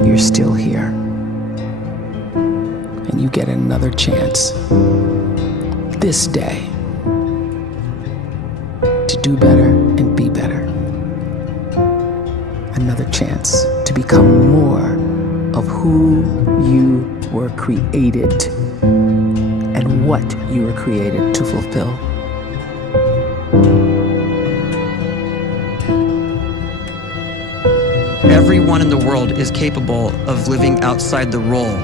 You're still here, and you get another chance this day to do better and be better. Another chance to become more of who you were created and what you were created to fulfill. Everyone in the world is capable of living outside the role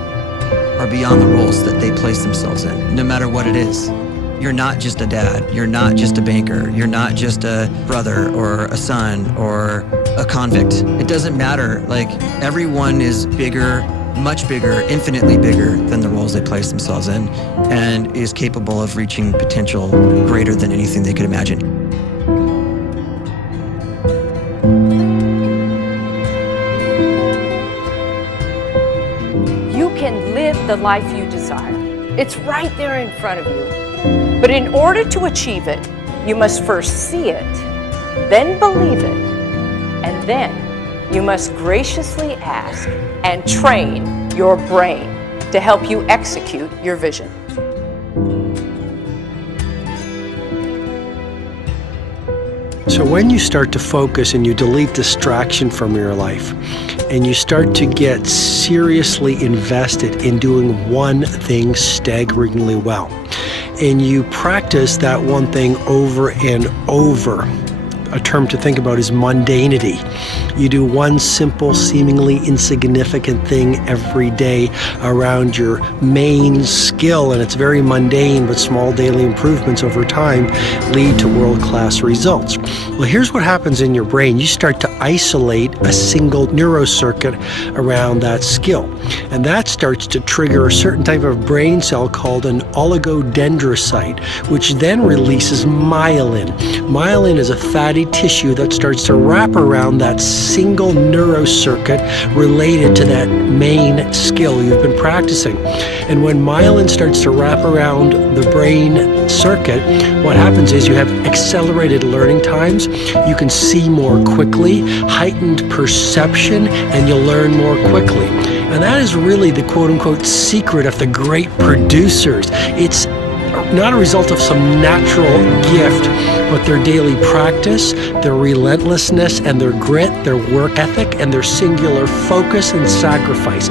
or beyond the roles that they place themselves in, no matter what it is. You're not just a dad, you're not just a banker, you're not just a brother or a son or a convict. It doesn't matter. Like, everyone is bigger, much bigger, infinitely bigger than the roles they place themselves in, and is capable of reaching potential greater than anything they could imagine. You can live the life you desire. It's right there in front of you. But in order to achieve it, you must first see it, then believe it, and then you must graciously ask and train your brain to help you execute your vision. So when you start to focus and you delete distraction from your life, and you start to get seriously invested in doing one thing staggeringly well, and you practice that one thing over and over, a term to think about is mundanity. You do one simple, seemingly insignificant thing every day around your main skill, and it's very mundane, but small daily improvements over time lead to world-class results. Well, here's what happens in your brain. You start to isolate a single neurocircuit around that skill, and that starts to trigger a certain type of brain cell called an oligodendrocyte, which then releases myelin. Myelin is a fatty tissue that starts to wrap around that single neurocircuit related to that main skill you've been practicing. And when myelin starts to wrap around the brain circuit, what happens is you have accelerated learning times, you can see more quickly, heightened perception, and you'll learn more quickly. And that is really the quote-unquote secret of the great producers. It's not a result of some natural gift, but their daily practice, their relentlessness and their grit, their work ethic, and their singular focus and sacrifice.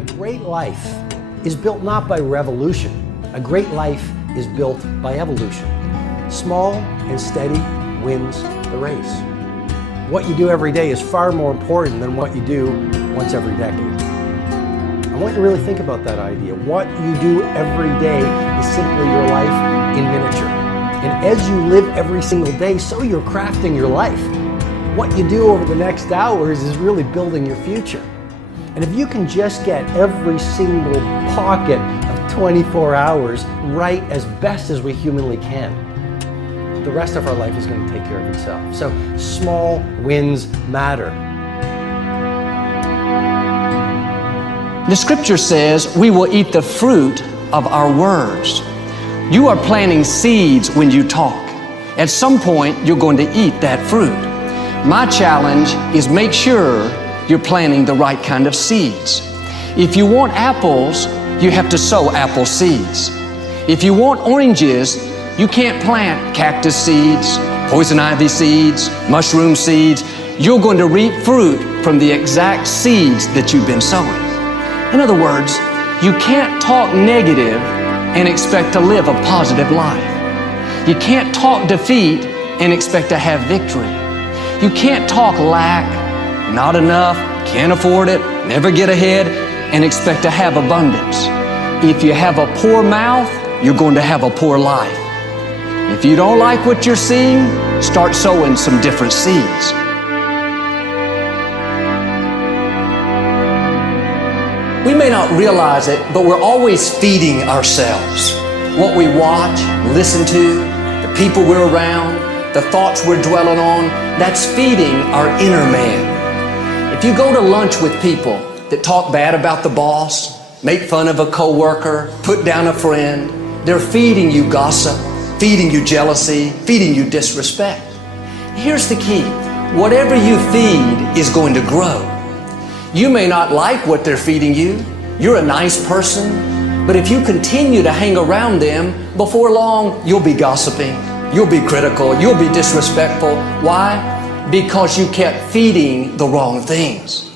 A great life is built not by revolution. A great life is built by evolution. Small and steady wins the race. What you do every day is far more important than what you do once every decade. I want you to really think about that idea. What you do every day is simply your life in miniature. And as you live every single day, so you're crafting your life. What you do over the next hours is really building your future. And if you can just get every single pocket of 24 hours right as best as we humanly can, the rest of our life is going to take care of itself. So small wins matter. The scripture says we will eat the fruit of our words. You are planting seeds when you talk. At some point, you're going to eat that fruit. My challenge is make sure you're planting the right kind of seeds. If you want apples, you have to sow apple seeds. If you want oranges, you can't plant cactus seeds, poison ivy seeds, mushroom seeds. You're going to reap fruit from the exact seeds that you've been sowing. In other words, you can't talk negative and expect to live a positive life. You can't talk defeat and expect to have victory. You can't talk lack, not enough, can't afford it, never get ahead, and expect to have abundance. If you have a poor mouth, you're going to have a poor life. If you don't like what you're seeing, start sowing some different seeds. We may not realize it, but we're always feeding ourselves. what we watch, listen to, the people we're around, the thoughts we're dwelling on, that's feeding our inner man. If you go to lunch with people that talk bad about the boss, make fun of a coworker, put down a friend, they're feeding you gossip, feeding you jealousy, feeding you disrespect. Here's the key. Whatever you feed is going to grow. You may not like what they're feeding you. You're a nice person, but if you continue to hang around them, before long, you'll be gossiping, you'll be critical, you'll be disrespectful. Why? Because you kept feeding the wrong things.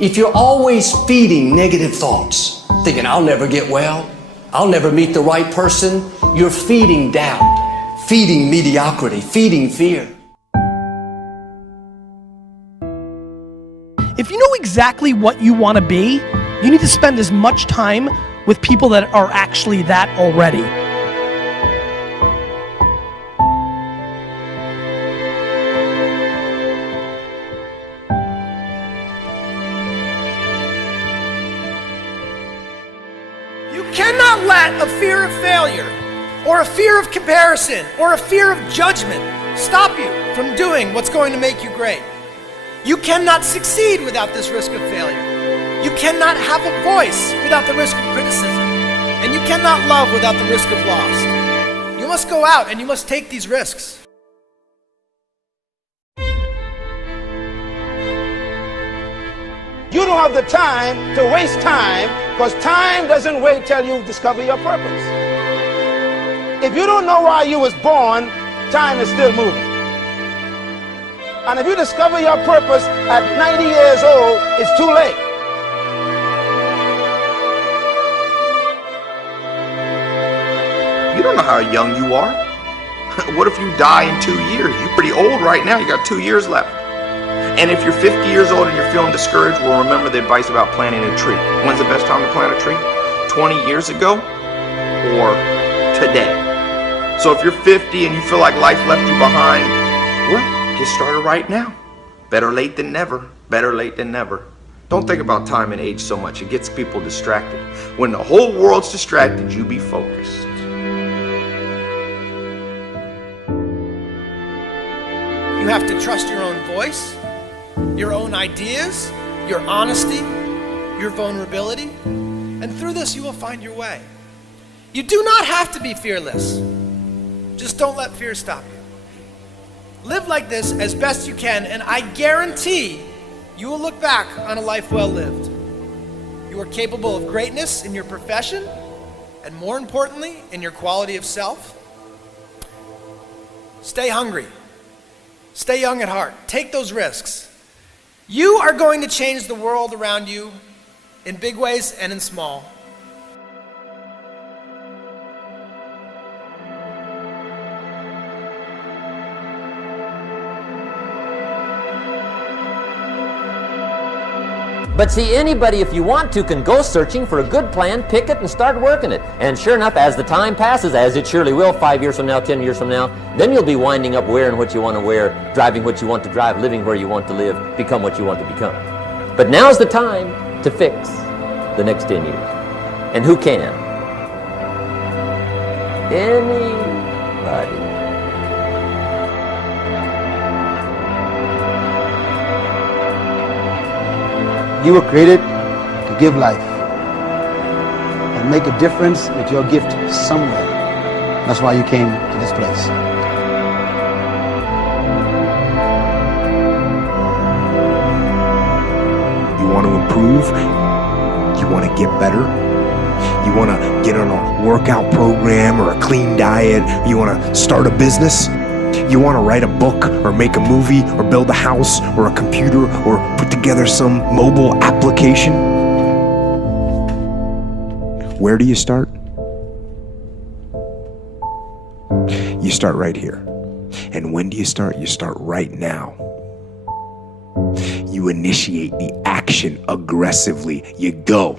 If you're always feeding negative thoughts, thinking, I'll never get well, I'll never meet the right person, you're feeding doubt, feeding mediocrity, feeding fear. If you know exactly what you want to be, you need to spend as much time with people that are actually that already. You cannot let a fear of failure, or a fear of comparison, or a fear of judgment stop you from doing what's going to make you great. You cannot succeed without this risk of failure. You cannot have a voice without the risk of criticism. And you cannot love without the risk of loss. You must go out and you must take these risks. You don't have the time to waste time, because time doesn't wait till you discover your purpose. If you don't know why you was born, time is still moving. And if you discover your purpose at 90 years old, it's too late. You don't know how young you are. What if you die in 2 years? You're pretty old right now. You got 2 years left. And if you're 50 years old and you're feeling discouraged, well, remember the advice about planting a tree. When's the best time to plant a tree? 20 years ago or today? So if you're 50 and you feel like life left you behind, well, get started right now. Better late than never. Better late than never. Don't think about time and age so much. It gets people distracted. When the whole world's distracted, you be focused. You have to trust your own voice, your own ideas, your honesty, your vulnerability, and through this you will find your way. You do not have to be fearless. Just don't let fear stop you. Live like this as best you can, and I guarantee you will look back on a life well lived. You are capable of greatness in your profession, and more importantly, in your quality of self. Stay hungry. Stay young at heart. Take those risks. You are going to change the world around you in big ways and in small. But see, anybody, if you want to, can go searching for a good plan, pick it, and start working it. And sure enough, as the time passes, as it surely will 5 years from now, 10 years from now, then you'll be winding up wearing what you want to wear, driving what you want to drive, living where you want to live, become what you want to become. But now's the time to fix the next 10 years. And who can? Anybody. You were created to give life and make a difference with your gift somewhere. That's why you came to this place. You want to improve? You want to get better? You want to get on a workout program or a clean diet? You want to start a business? You want to write a book or make a movie or build a house or a computer or put together some mobile application? Where do you start? You start right here. And when do you start? You start right now. You initiate the action aggressively. You go.